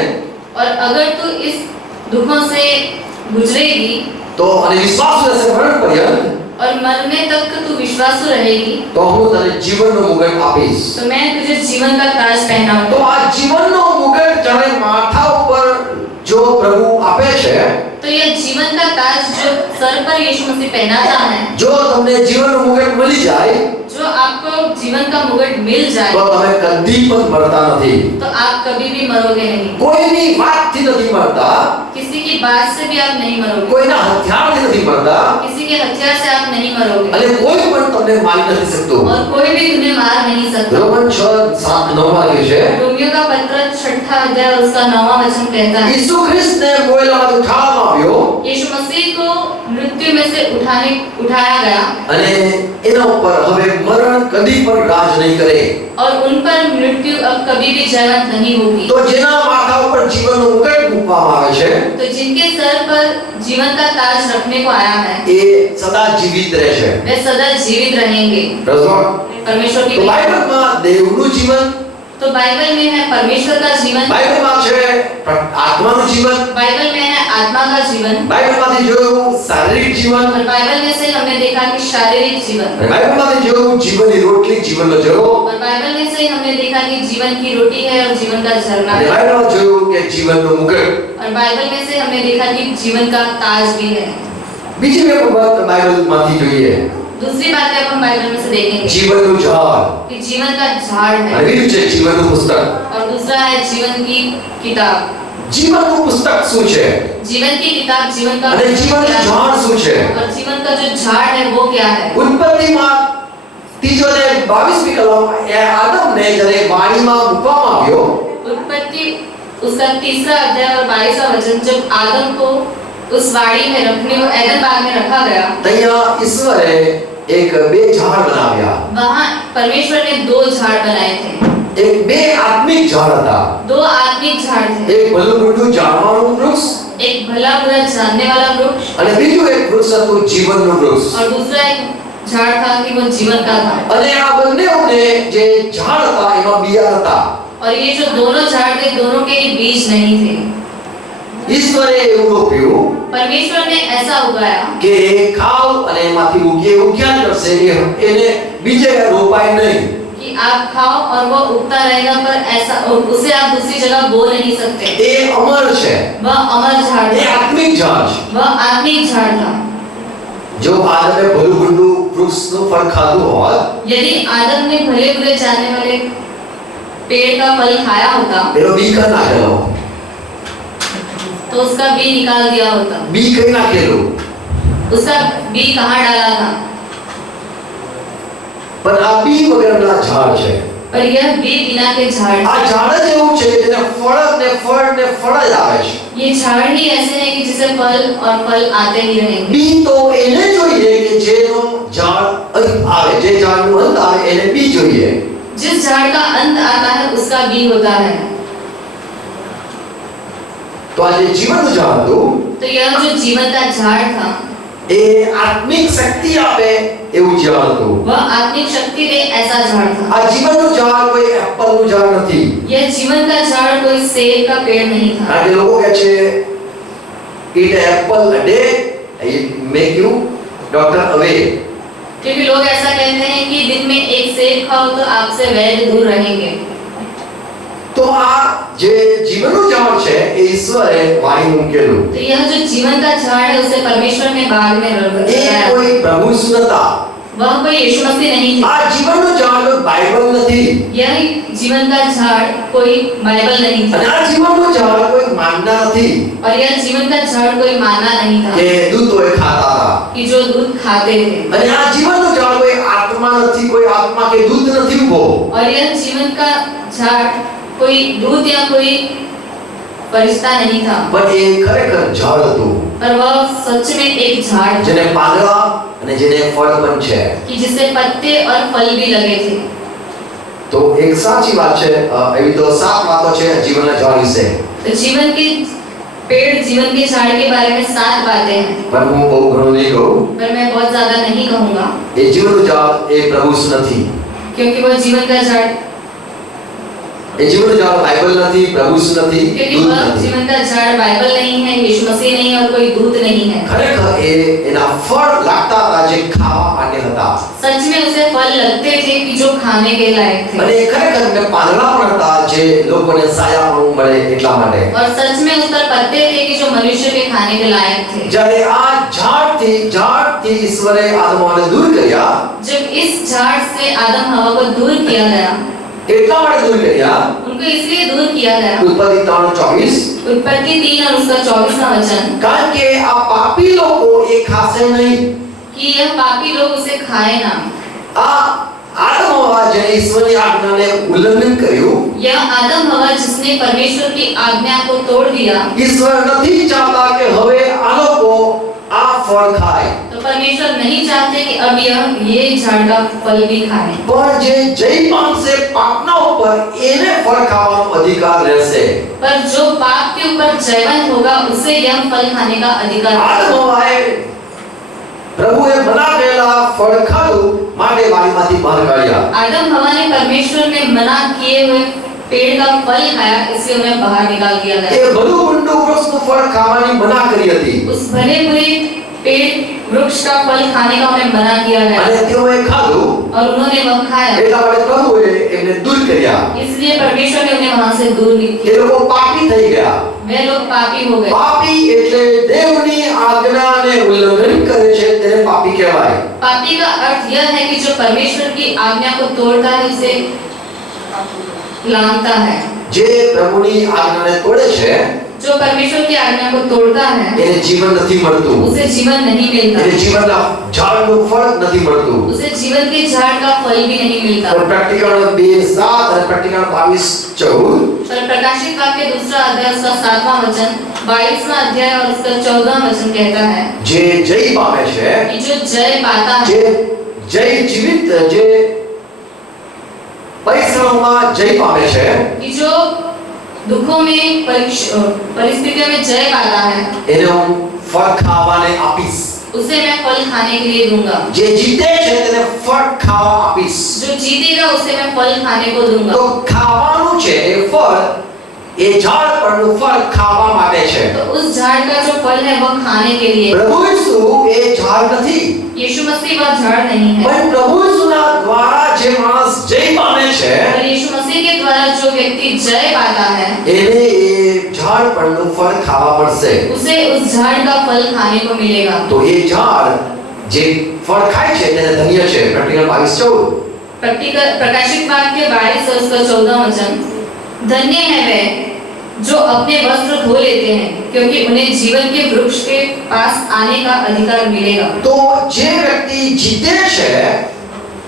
और अगर तू इस दुखों से गुजरेगी તો અને વિશ્વાસ રહેશે મરણ પર્યંત और मरने तक तू विश्वासु रहेगी તો હું તને જીવનનો મુગટ આપીશ तो मैं तुझे जीवन का ताज पहनाऊंगा। તો આ જીવનનો મુગટ જ્યારે માથા ઉપર જો પ્રભુ આપે છે तो यह जीवन का ताज जो सर पर यीशु मसीह पहनाता है, જો તમને જીવનનો મુગટ મળી જાય जो आपको जीवन का मुकुट मिल जाए તો તમે કદી પણ મરતા નથી तो आप कभी भी मरोगे नहीं। કોઈની વાતથી નથી મરતા किसी की बात से भी आप नहीं मरोगे, કોઈના હથિયારથી નથી મરતા किसी के हथियार से आप नहीं मरोगे અને કોઈ પણ તમને મારી નથી શકતું और कोई भी तुम्हें मार नहीं सकता। રોમન 6:7-9 માં લખ્યું છે रोमियो का पत्र 6ठा अध्याय और उसका 9वां वचन कहता है ઈસુ ખ્રિસ્તને મોયેલામાંથી ઉઠાવવામાં આવ્યો यीशु मसीह को मृत्यु मृत्यु में से उठाया गया અને એના ઉપર હવે મરણ કદી પણ રાજ નહીં કરે. और उन पर मृत्यु अब कभी भी जयवंत नहीं होगी। તો જેના માથા ઉપર જીવનનો મુકટ મૂકવામાં આવે છે तो जिनके सर पर जीवन का ताज रखने को आया है એ સદા જીવિત રહેશે. वे सदा जीवित रहेंगे। Praise God. परमेश्वर की તો બાઇબલમાં દેવનું જીવન, तो बाइबल में है परमेश्वर का जीवन, બાઇબલમાં છે આત્માનું જીવન, बाइबल में है आत्मा का जीवन, બાઇબલમાંથી જોયું શારીરિક જીવન, और बाइबल में से हमने देखा कि शारीरिक जीवन, અને બાઇબલમાંથી જોયું જીવનની રોટલી, જીવનનો ઝરો, और बाइबल में से हमने देखा कि जीवन की रोटी है और जीवन का झरना અને है, બાઇબલમાં જોયું કે જીવનનો મુકટ. और बाइबल में से हमने देखा कि जीवन का ताज भी है। બીજી એક વાત બાઇબલમાંથી જોઈએ, दूसरी बात है हम बाइबल में से देखेंगे જીવનનું ઝાડ, कि जीवन का झाड़ અને है, બીજું છે જીવનનું પુસ્તક. और दूसरा है जीवन की किताब। જીવનનું પુસ્તક શું છે जीवन की किताब जीवन का અને જીવનનું क्या है? ઝાડ શું છે? और जीवन का जो झाड़ है वो क्या है? ઉત્પત્તિમાં 3 અને 22મી કલમ એ આદમને જ્યારે વાડીમાં મૂકવામાં આવ્યો उत्पत्ति उसका 3रा अध्याय और 22वां वचन, जब आदम को उस वाड़ी में रखने को एदन बाग में रखा गया, ત્યાં ઈશ્વરે એક બે ઝાડ બનાવ્યા. वहां परमेश्वर ने 2 झाड़ बनाए थे। એક બે આત્મિક ઝાડ હતા. 2 आत्मिक झाड़ थे, એક ભલું બુરું જાણવાનું વૃક્ષ एक भला बुरा जानने वाला वृक्ष અને બીજું એક વૃક્ષ હતું જીવનનું વૃક્ષ. और दूसरा एक झाड़ था कि वो जीवन का था। અને આ બંનેઓને જે ઝાડ હતા એમાં બિયા હતા. और ये जो दोनों झाड़ थे दोनों के ही बीज नहीं थे। ઈશ્વરે એવું રોપ્યું परमेश्वर ने ऐसा उगाया કે ખાવ અને એમાંથી ઉગે ઉગ્યા જ કરશે, એને બીજે રોપાય નહીં. कि आप खाओ और वो उगता रहेगा, पर ऐसा उसे आप दूसरी जगह बो नहीं सकते। એ અમર છે, वह अमर झाड़ એ था, આત્મિક ઝાડ છે. वह आत्मिक झाड़ था। જો આદમે ભલું બુરું વૃક્ષનું ફળ ખાધું હોત यदि आदम ने भले बुरे जानने वाले पेड़ का फल खाया होता એનો બી કઈ નાખેલો, तो उसका बी निकाल दिया होता। બી કઈ નાખેલું, उसका बी कहाँ डाला था? પણ આ બી વગરના ઝાડ છે. पर यह बी बिना के झाड़ આ है। ઝાડ જ એવું છે જેને ફળ ને ફળ ને ફળ જ આવે છે. ये झाड़ ही ऐसे है कि जिसे फल और फल आते ही रहेंगे। બી તો એને જોઈએ કે જેનો ઝાડ અંત આવે, જે ઝાડનું અંત આવે એને બી જોઈએ. जिस झाड़ का अंत आता है उसका बी होता है। તો આ જે જીવનનું ઝાડ હતું तो यह जो जीवन का झाड़ था એ આત્મિક શક્તિ આપે એવું ઝાડ હતું. वह आत्मिक शक्ति दे ऐसा झाड़ था। આ જીવનનું ઝાડ કોઈ એપલનું ઝાડ નથી. यह जीवन का झाड़ कोई सेब का पेड़ नहीं था। કારણ કે લોકો કહે છે eat an apple a day it make you doctor away. क्योंकि लोग ऐसा कहते हैं कि दिन में एक सेब खाओ तो आपसे वैद्य दूर रहेंगे। તો આ જે જીવનનું ઝાડ છે એ ઈશ્વરે વાડી મૂકેલું. तो यह जो जीवन का झाड़ है उसे परमेश्वर ने बाग में એ लगाया। કોઈ પ્રભુ નતા. वह कोई यीशु मसीह नहीं थे। આ જીવનનું ઝાડ કોઈ બાઇબલ નથી. यह जीवन का झाड़ कोई बाइबल नहीं અને था, આ જીવનનું ઝાડ કોઈ માનના નથી और यह जीवन का झाड़ कोई माना नहीं था કે દૂધ કોઈ ખાતા હતા. कि जो दूध खाते थे। અને આ જીવનનું ઝાડ કોઈ આત્મા નથી, કોઈ આત્મા કે દૂધ નથી ઉભો. और यह जीवन का झाड़ कोई दूध या कोई फरिश्ता नहीं था, પણ એ ખરેખર ઝાડ હતું पर वह सच में एक झाड़ था જેને પાંદડા અને જેને ફળ પણ છે. कि जिसे पत्ते और फल भी लगे थे। તો એક સાચી વાત છે, એવી તો 7 વાતો છે જીવનના ઝાડ વિશે. तो जीवन के पेड़, जीवन के झाड़ के बारे में 7 बातें हैं, પણ હું બહુ ઘણું નહીં કહું. पर मैं बहुत ज्यादा नहीं कहूंगा એ જીવનનું ઝાડ એ પ્રભુ નથી. क्योंकि वह जीवन का झाड़ એ જીવનનું ઝાડ બાઇબલ નથી, પ્રભુ નથી, क्योंकि દૂધ वह નથી. जीवन का झाड़ बाइबल नहीं है, यीशु मसीह नहीं है और कोई दूत नहीं है। ખરેખર એ એના ફળ લાગતા હતા જે ખાવા માટે હતા. सच में उसे फल लगते थे कि जो खाने के लायक थे, અને ખરેખર એને પાંદડા પણ હતા જે લોકોને સાયાપણું મળે એટલા માટે. और सच में उस पर पत्ते थे कि जो मनुष्य के खाने के लायक थे। જ્યારે આ ઝાડથી ઈશ્વરે આદમને દૂર કર્યા. जब इस झाड़ से आदम हवा को दूर किया गया, એટલા માટે દૂર કર્યા. उनको इसलिए दूर किया गया। ઉત્પત્તિ 3:24 उत्पत्ति 3 और उसका 24वां वचन, કારણ કે આ પાપી લોકો એ ખાશે નહીં. कि यह पापी लोग उसे खाए ना। આ આદમ હવા જેને ઈશ્વરની આજ્ઞાને ઉલ્લંઘન કર્યું. यह आदम हवा जिसने परमेश्वर की आज्ञा को तोड़ दिया, ઈશ્વર નથી ચાહતા કે હવે આ લોકો આ ફળ ખાય. तो परमेश्वर नहीं चाहते कि अब ये झाड़ का फल भी खाए, પણ જે જય પામશે પાપના ઉપર એને ફળ ખાવાનો અધિકાર રહેશે. पर जो पाप के ऊपर जयवंत होगा उसे यह फल खाने का अधिकार है। આદમ હવાએ પ્રભુએ મના કરેલા ફળ ખાધું માટે વાડીમાંથી બહાર કાઢ્યા. आदम हवा ने परमेश्वर ने मना किए हुए पेड़ का फल खाया, इसलिए उन्हें बाहर निकाल दिया એ गया। બધું ઊંડું વૃક્ષનું ફળ ખાવાની મના કરી હતી उस भले बुरे पेड़ वृक्ष का फल खाने का उन्हें मना किया गया અને તેઓએ ખાધું. और उन्होंने वह खाया, એટલા માટે પ્રભુએ એમને દૂર કર્યા. इसलिए परमेश्वर ने उन्हें वहां से दूर એ किया। લોકો પાપી થઈ ગયા. वे लोग पापी हो गए। પાપી એટલે દેવની આજ્ઞાને ઉલ્લંઘન કરે છે તેને પાપી કહેવાય. पापी का अर्थ यह है कि जो परमेश्वर की आज्ञा को तोड़ता है, उसे लांघता है। જે પ્રભુની આજ્ઞાને તોડે છે जो परमेश्वर की आज्ञा को तोड़ता है એને જીવન નથી મળતું. उसे जीवन नहीं मिलता, એને जीवनના ઝાડનું ફળ નથી મળતું. उसे जीवन के झाड़ का फल भी नहीं मिलता। તો પ્રેક્ટિકલ 2:7 અને પ્રેક્ટિકલ 22:14 पर प्रकाशित वाक्य दूसरा अध्याय उसका 7वां वचन, 22वां अध्याय और उसका 14वां वचन कहता है જે જય પામે છે, कि जो जय पाता है, જે જય જીવિત જે પરિશ્રમમાં જય પામે છે कि जो दुखों में परिस्थितियों में जय पाता है, એને હું ફળ ખાવાને આપીશ. उसे मैं फल खाने के लिए दूंगा। જે જીતે છે તેને ફળ ખાવા આપીશ. जो जीतेगा उसे मैं फल खाने को दूंगा। તો ખાવાનું છે એ ફળ એ ઝાડ પરનું ફળ ખાવા માટે છે. तो उस झाड़ का जो फल है वह खाने के लिए। પ્રભુ ઈસુ એ ઝાડ નથી, यीशु मसीह वह झाड़ नहीं है, પણ પ્રભુ ઈસુના દ્વારા જે માણસ જય પામે છે पर यीशु मसीह के द्वारा जो व्यक्ति जय पाता है, એને એ ઝાડ પરનું ફળ ખાવા પડશે. उसे उस झाड़ का फल खाने को मिलेगा। તો એ ઝાડ જે ફળ ખાય છે તેને ધન્ય છે. પ્રેક્ટિકલ 22:14 प्रकाशित वाक्य 22 और उसका 14वां वचन, धन्य है वे जो अपने वस्त्र धो लेते हैं, क्योंकि उन्हें जीवन के वृक्ष के पास आने का अधिकार मिलेगा। તો જે વ્યક્તિ જીતે છે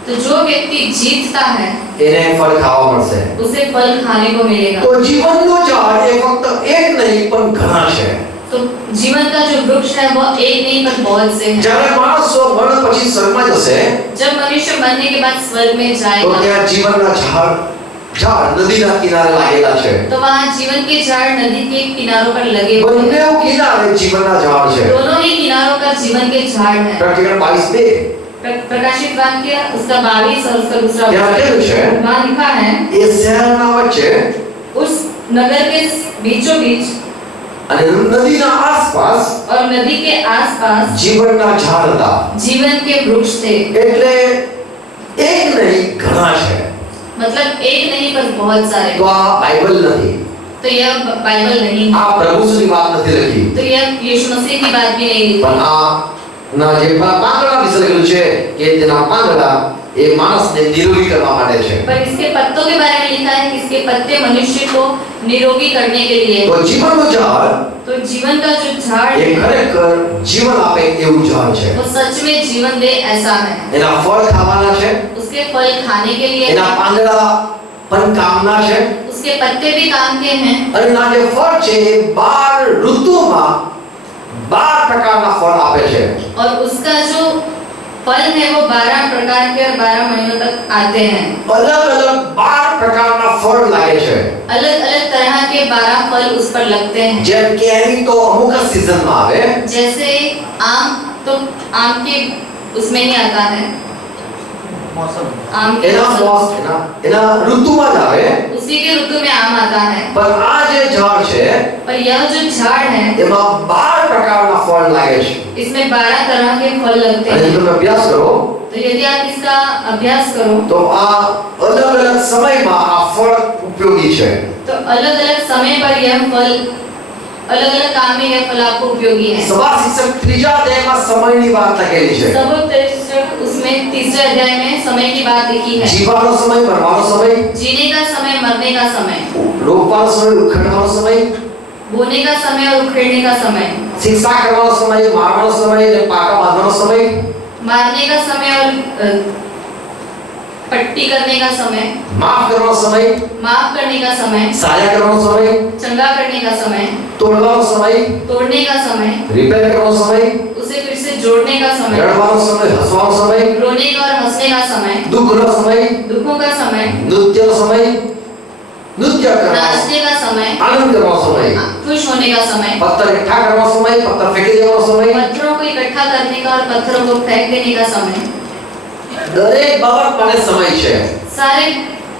तो जो व्यक्ति जीतता है એને ફળ ખાવા મળશે. उसे फल खाने को मिलेगा। તો જીવનનું ઝાડ એ ફક્ત એક નહીં પણ ઘણા છે. तो जीवन का जो वृक्ष है वह एक नहीं पर बहुत से हैं। જ્યારે માણસ મરણ પછી સ્વર્ગમાં જશે जब मनुष्य मरने के बाद स्वर्ग में તો जाएगा, ત્યાં જીવનના ઝાડ નદીના કિનારે લાગેલા છે. तो वहाँ जीवन के झाड़ नदी के किनारों पर लगे हुए हैं। બંને કિનારે જીવનના ઝાડ છે. दोनों ही किनारों पर जीवन के झाड़ हैं। પ્રેક્ટિકલ 22:2 प्रकाशित वाक्य उसका 22 और उसका दूसरा ત્યાં वचन, લખેલું છે वहाँ लिखा है, એ શહેરના વચ્ચે उस नगर के बीचों बीच અને નદીના આસપાસ और नदी के आसपास જીવનના ઝાડ હતા. जीवन के वृक्ष थे। એટલે એક નહીં ઘણા છે. मतलब एक नहीं पर बहुत सारे। તો આ બાઇબલ નથી, तो यह बाइबल नहीं है, આ પ્રભુની વાત નથી લખી, तो यह यीशु मसीह की बात भी नहीं પણ लिखी। આ ના જે પાંદડા વિશે લખેલું છે કે તેના પાંદડા એ માણસને નિરોગી કરવા માટે છે. पर इसके पत्तों के बारे में लिखा है कि इसके पत्ते मनुष्य को निरोगी करने के लिए। તો જીવનનું ઝાડ तो जीवन का जो झाड़ એ है ખરેખર જીવન આપે એવું ઝાડ છે. वो सच में जीवन दे ऐसा है। એના ફળ ખાવાના છે, उसके फल खाने के लिए, એના પાંદડા પણ કામના છે, उसके पत्ते भी काम के हैं। અને એના જે ફળ છે એ 12 ઋતુમાં 12 પ્રકારના ફળ આપે છે. और उसका जो फल है वो 12 प्रकार के और 12 महीनों तक आते हैं। અલગ અલગ 12 પ્રકારના ફળ લાગે છે. अलग अलग तरह के 12 फल उस पर लगते हैं। જેમ કેરી તો અમુક જ સિઝનમાં આવે, जैसे आम, तो आम के उसमें ही आता है, आम के એના એના ઋતુમાં જ આવે. उसी के ऋतु में आम आता है। પણ આ જે ઝાડ છે पर यह जो झाड़ है એમાં 12 પ્રકારના ફળ લાગે છે. इसमें 12 तरह के फल लगते અને हैं। તમે અભ્યાસ કરો तो यदि आप इसका अभ्यास करो તો આ અલગ અલગ સમયમાં આ ફળ ઉપયોગી છે. तो अलग अलग समय पर यह फल, अलग अलग काम में यह फल आपको उपयोगी है। સભા શિક્ષક ત્રીજા અધ્યાયમાં સમયની વાત લખેલી છે. सबूत उसमें तीसरे अध्याय में समय की बात लिखी है। જીવવાનો સમય, મરવાનો સમય, जीने का समय, मरने का समय, રોપવાનો સમય, ઉખેડવાનો સમય, बोने का समय और उखेड़ने का समय, શિક્ષા કરવાનો સમય, મારવાનો સમય અને પાકા બાંધવાનો સમય, मारने का समय और पट्टी करने का समय, માફ કરવાનો સમય, माफ करने का समय, સાજા કરવાનો સમય, चंगा करने का समय, તોડવાનો સમય, तोड़ने का समय, રિપેર કરવાનો સમય, उसे उसे फिर से जोड़ने का समय, રડવાનો સમય, હસવાનો સમય, रोने का और हंसने का समय, દુઃખનો સમય, दुखों का समय, નૃત્યનો સમય, નૃત્ય કરવાનો, नाचने का समय, આનંદ કરવાનો સમય, खुश होने का समय, પથ્થર એકઠા કરવાનો સમય, પથ્થર ફેંકી દેવાનો સમય, पत्थरों को इकट्ठा करने का और पत्थरों को फेंक देने का समय, દરેક બાબત માટે સમય છે सारे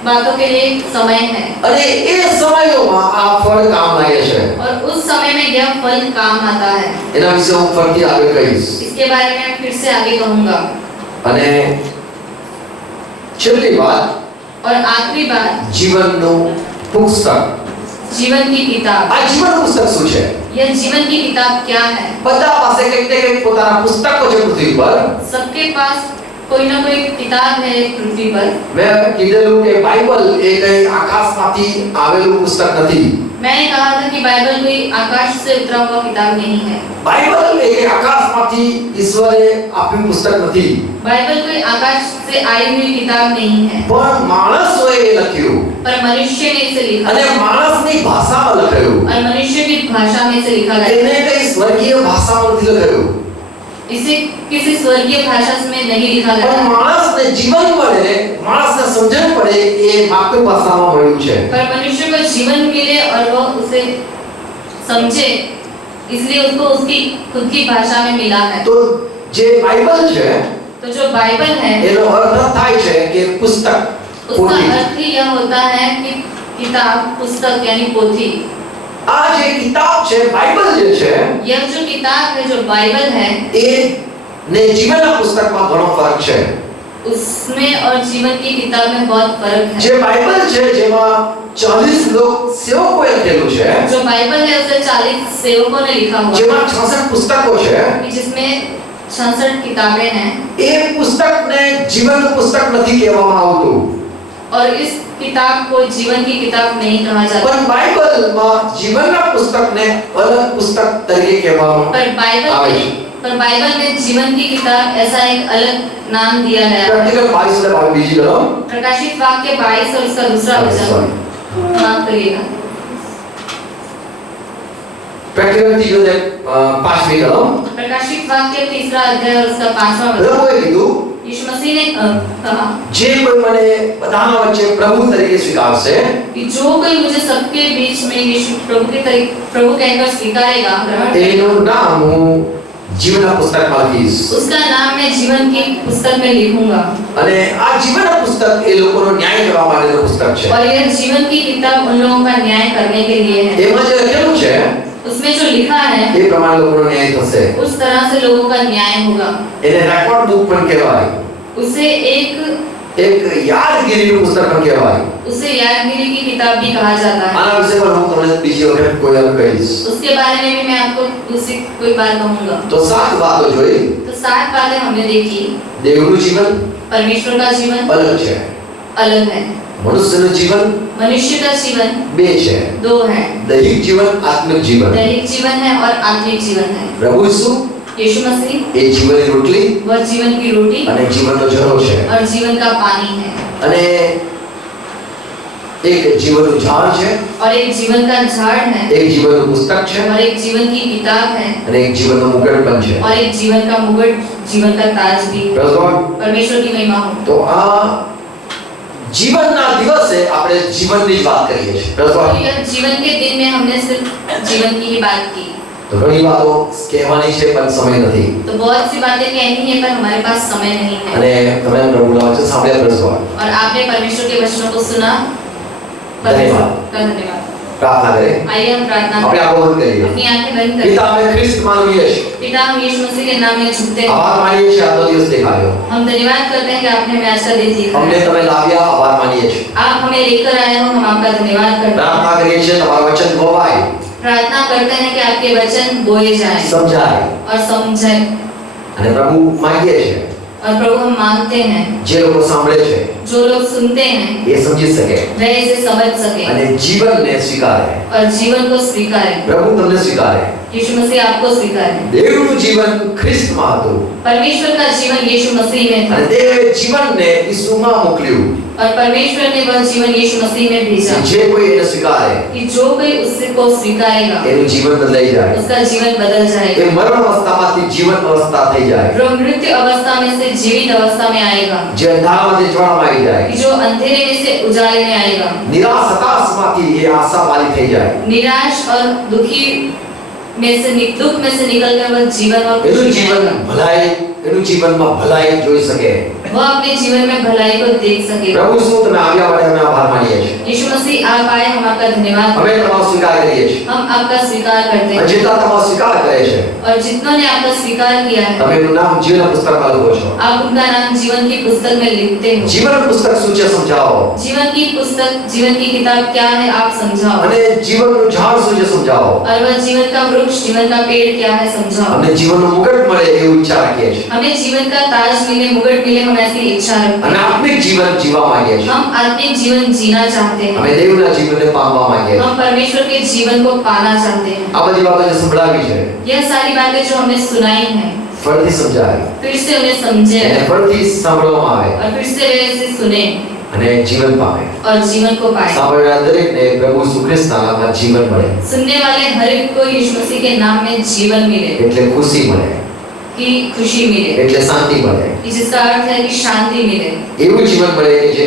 बातों के लिए समय है। અને એ સમયોમાં આ ફળ કામ લાગે છે। और उस समय में यह फल काम आता है। એના વિશે હું ફરીથી આગળ કહીશ। इसके बारे में मैं फिर से आगे कहूंगा। અને છેલ્લી વાત, और आखिरी बात, જીવનનું પુસ્તક। जीवन की किताब। આ જીવનનું પુસ્તક શું છે? यह जीवन की किताब क्या है? બધા પાસે કંઈક ને કંઈક પોતાના પુસ્તકો છે પૃથ્વી પર। सबके पास कोई ना कोई किताब है पृथ्वी पर। મેં કીધેલું કે બાઇબલ એ કઈ આકાશમાંથી આવેલું પુસ્તક નથી। मैंने कहा था कि बाइबल कोई आकाश से उतरा हुआ किताब नहीं है। બાઇબલ એ કઈ આકાશમાંથી ઈશ્વરે આપ્યું પુસ્તક નથી। बाइबल कोई आकाश से आई हुई किताब नहीं है, પણ માણસોએ એ લખ્યું पर मनुष्य ने इसे लिखा અને માણસની ભાષામાં લખાયું। और मनुष्य की भाषा में से लिखा गया। એને કઈ સ્વર્ગીય ભાષામાં નથી લખાયું। इसे किसी स्वर्गीय भाषा में नहीं लिखा गया, પણ માણસને જીવન મળે, માણસને સમજણ પડે એ માતૃભાષામાં મળ્યું છે। पर मनुष्य को जीवन मिले और वह उसे समझे, इसलिए उसको उसकी खुद की भाषा में मिला है। તો જે બાઇબલ છે तो जो बाइबल है એનો અર્થ થાય છે કે પુસ્તક, उसका પોથી। अर्थ ही यह होता है कि किताब, पुस्तक यानी पोथी। આ જે કિતાબ છે બાઇબલ જે છે यह जो किताब है, जो बाइबल है, એ ને જીવનના પુસ્તકમાં ઘણો ફરક છે। उसमें और जीवन की किताब में बहुत फर्क है। જે બાઇબલ છે જેમાં 40 લોક સેવકોએ લખેલું છે, जो बाइबल है उसे 40 सेवकों ने लिखा हुआ જેમાં 66 પુસ્તકો છે, है, जिसमें 66 किताबें हैं। એ પુસ્તકને જીવનનું પુસ્તક નથી કહેવામાં આવતું। और इस किताब को जीवन की किताब नहीं कहा जाता, પણ બાઇબલમાં જીવનના પુસ્તકને અલગ પુસ્તક તરીકે કહેવામાં पर बाइबल में जीवन की किताब ऐसा एक अलग नाम दिया गया है। પ્રેક્ટિકલ 22 અને 22 બીજી કલમ। प्रकाशित वाक्य 22 और इसका दूसरा वचन, माफ करिएगा, પ્રેક્ટિકલ 3 અને 5મી કલમ। प्रकाशित वाक्य 3रा अध्याय और उसका 5वां वचन। પ્રભુએ કીધું, यीशु मसीह ने कहा જે કોઈ મને બધાના વચ્ચે પ્રભુ તરીકે સ્વીકારશે, कि जो कोई मुझे सबके बीच में यीशु प्रभु कहकर स्वीकारेगा, ग्रहण करेगा, એનું નામ હું જીવનના પુસ્તકમાં લખીશ। उसका नाम मैं जीवन की पुस्तक में लिखूंगा। અને આ જીવનના પુસ્તક એ લોકોનો ન્યાય કરવા માટેનું પુસ્તક છે। और यह जीवन की किताब उन लोगों का न्याय करने के लिए है। એમાં જે લખેલું છે उसमें जो लिखा है એ પ્રમાણે લોકોનો ન્યાય થશે। उस तरह से लोगों का न्याय होगा। એને રેકોર્ડ બુક પણ કહેવાય, उसे एक યાદગીરીનું પુસ્તક પણ કહેવાય। यादगिरी की किताब भी कहा जाता है। આના વિશે પણ હું તમને બીજી વખત કોઈ વાર કહીશ। उसके बारे में भी मैं आपको दूसरी कोई बात कहूंगा। તો 7 વાતો જોઈ। तो 7 बातें हमने देखी। દેવનું જીવન परमेश्वर का जीवन અલગ છે, अलग है, મનુષ્યનું જીવન मनुष्य का जीवन 2 છે, 2 है, દૈહિક જીવન, આત્મિક જીવન। दैहिक जीवन है और आत्मिक जीवन है। પ્રભુ ઈસુ यीशु मसीह એ જીવનની રોટલી वह जीवन की रोटी અને જીવનનો ઝરો છે, और जीवन का पानी है, અને એક જીવનનું ઝાડ છે, और एक जीवन का झाड़ है, એક જીવનનું પુસ્તક છે, और एक जीवन की किताब है, અને એક જીવનનું મુકટ પણ છે। और एक जीवन का मुकुट, जीवन का ताज भी। Praise God। परमेश्वर की महिमा हो। તો આ જીવનના દિવસે આપણે જીવનની જ વાત કરીએ છીએ। Praise God। यह जीवन के दिन में हमने सिर्फ जीवन की ही बात की। તો ઘણી વાતો કહેવાની છે પણ સમય નથી। तो बहुत सी बातें कहनी है पर हमारे पास समय नहीं है। અને તમે પ્રભુના વચન સાંભળ્યા। Praise God। और आपने परमेश्वर के वचनों को सुना। धन्यवाद। धन्यवाद। પ્રાર્થના કરીએ। आइए हम प्रार्थना આપણે करें। આંખો બંધ કરીએ। अपनी आंखें बंद करें। પિતા અમે ખ્રિસ્ત માનવીએ છીએ। पिता, हम यीशु मसीह के नाम में झुकते हैं। આભાર માનીએ છીએ આજનો દિવસ દેખાડ્યો। हम धन्यवाद करते हैं कि आपने हमें आज का दिन दिखाया। અમને તમે લાવ્યા, આભાર માનીએ છીએ। आप हमें लेकर आए हो, हम आपका धन्यवाद करते हैं। પ્રાર્થના કરીએ છીએ તમારું વચન ગોવાય, प्रार्थना करते हैं कि आपके वचन बोए जाएं સમજાય। और समझे। અને પ્રભુ માંગીએ છીએ और प्रभु हम मांगते हैं જે લોકો સાંભળે છે जो लोग सुनते हैं એ સમજી શકે वे इसे समझ सके અને જીવનને સ્વીકારે। और जीवन को स्वीकारें। પ્રભુ તમને સ્વીકારે। यीशु मसीह आपको स्वीकारे। દેવનું જીવન ખ્રિસ્તમાં હતું परमेश्वर का जीवन यीशु मसीह में था અને તે જીવનને ઈસુમાં મોકલ્યું और परमेश्वर ने वह जीवन यीशु मसीह में भेजा જે કોઈ એને સ્વીકારે कि जो कोई उसको स्वीकारेगा એનું જીવન બદલાઈ જાય उसका जीवन बदल એ जाएगा। મરણ અવસ્થામાંથી જીવન અવસ્થા થઈ જાય जो मृत्यु अवस्था में से जीवित अवस्था में आएगा, જે અંધારામાંથી જ્વાળામાં આવી જાય कि जो अंधेरे में से उजाले में आएगा, નિરાશ હતાશમાંથી એ આશાવાળી થઈ જાય निराश और दुखी में से दुख में से निकलकर वह जीवन और એનું खुशी में જીવન आएगा। ભલાઈ એનું જીવનમાં ભલાઈ જોઈ શકે वह अपने जीवन में भलाई को देख सकेगा। પ્રભુ શું તમે આવ્યા માટે અમે આભાર માનીએ છીએ यीशु मसीह आप आए, हम आपका धन्यवाद અમે करते તમારો સ્વીકાર કરીએ છીએ हैं। हम आपका स्वीकार करते અને हैं જેટલા તમારો સ્વીકાર કરે છે और जितनों ने आपका स्वीकार किया है તમે એનું નામ જીવન પુસ્તકમાં લખો છો आप उनका नाम जीवन की पुस्तक में लिखते हो। જીવન પુસ્તક શું છે સમજાવો जीवन की पुस्तक, जीवन की किताब क्या है आप समझाओ, અને જીવનનું ઝાડ શું છે સમજાવો और वह जीवन का वृक्ष, जीवन का पेड़ क्या है समझाओ। અમને જીવનનું મુકટ મળે એવું ઈચ્છા રાખીએ છીએ हमें जीवन का ताज मिले, मुकुट मिले, हम ऐसी इच्छा रखते અને हैं। આત્મિક જીવન જીવવા માંગીએ છીએ हम आत्मिक जीवन जीना चाहते हैं। અમે દેવના જીવનને પામવા માંગીએ છીએ हम परमेश्वर के जीवन को पाना चाहते हैं। આ બધી વાતો જે સંભળાવી છે यह सारी बातें जो हमने सुनाई हैं, ફરીથી સમજાય फिर से उन्हें समझे અને ફરીથી સાંભળવામાં આવે और फिर से वे इसे सुने અને जीवन पामे और जीवन को पाए। સાંભળનાર દરેકને પ્રભુ ઈસુ ખ્રિસ્તના નામમાં જીવન મળે सुनने वाले हर एक को यीशु मसीह के नाम में जीवन मिले, એટલે ખુશી મળે कि खुशी मिले, એટલે શાંતિ મળે कि जिसका अर्थ है कि शांति मिले। એવું જીવન મળે કે જે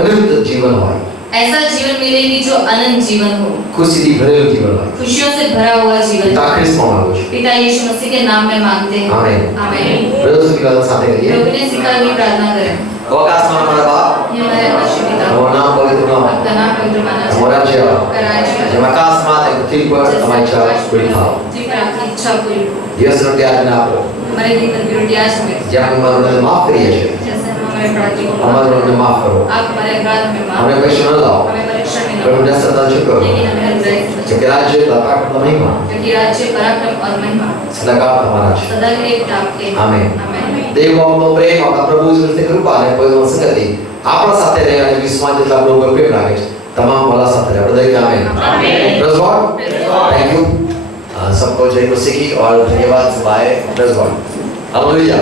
અનંત જીવન હોય ऐसा जीवन मिले कि जो अनंत जीवन हो, ખુશીથી ભરેલું જીવન હોય खुशियों से भरा हुआ जीवन। પિતા ખ્રિસ્તમાં માંગુ છું पिता यीशु मसीह के नाम में मांगते हैं। આમેન आमीन। બ્રધર સ્પીકર સાથે કરીએ प्रभु ने सिखा दी प्रार्थना करें। આકાશમાં અમારા બાપ ये हमारे आकाशीय पिता, તમારું નામ પવિત્ર નામ आपका नाम पवित्र माना जाए, તમારું રાજ્ય आपका राज्य आए, જેમ આકાશમાં તેમ પૃથ્વી પર जैसे તમારી ઈચ્છા आकाश પૂરી में થાવ पृथ्वी पर आपकी इच्छा पूरी हो। દિવસ રોટી આજને આપો हमारे दिन की रोटी आज हमें, જેમ અમે મારું માફ કરીએ છીએ जैसे हम हमारे अपराधी को माफ અમારું करो, માફ કરો आप हमारे अपराध में माफ અમને करो, પૈસા ન લાવો हमें परीक्षा में न પ્રભુ लो, ને સદા કરો लेकिन हमें हृदय से बचाओ, કે રાજ્ય તાકાત મહિમા क्योंकि राज्य पराक्रम और महिमा સદાકાળ તમારા છે सदा के लिए आपके हैं। આમેન आमीन। દેવનો પ્રેમ આપણા પ્રભુ ઈસુની કૃપા અને પવિત્ર સંગતિ આપણા સાથે રહે અને વિશ્વાસ જેટલા લોકો પ્રેમ રાખે છે તમામ વાલા સાથે રહે આપણે દરેક amen praise God thank you सबको जय मसीह की और धन्यवाद सुनाए प्रेज़ गॉड हालेलुया।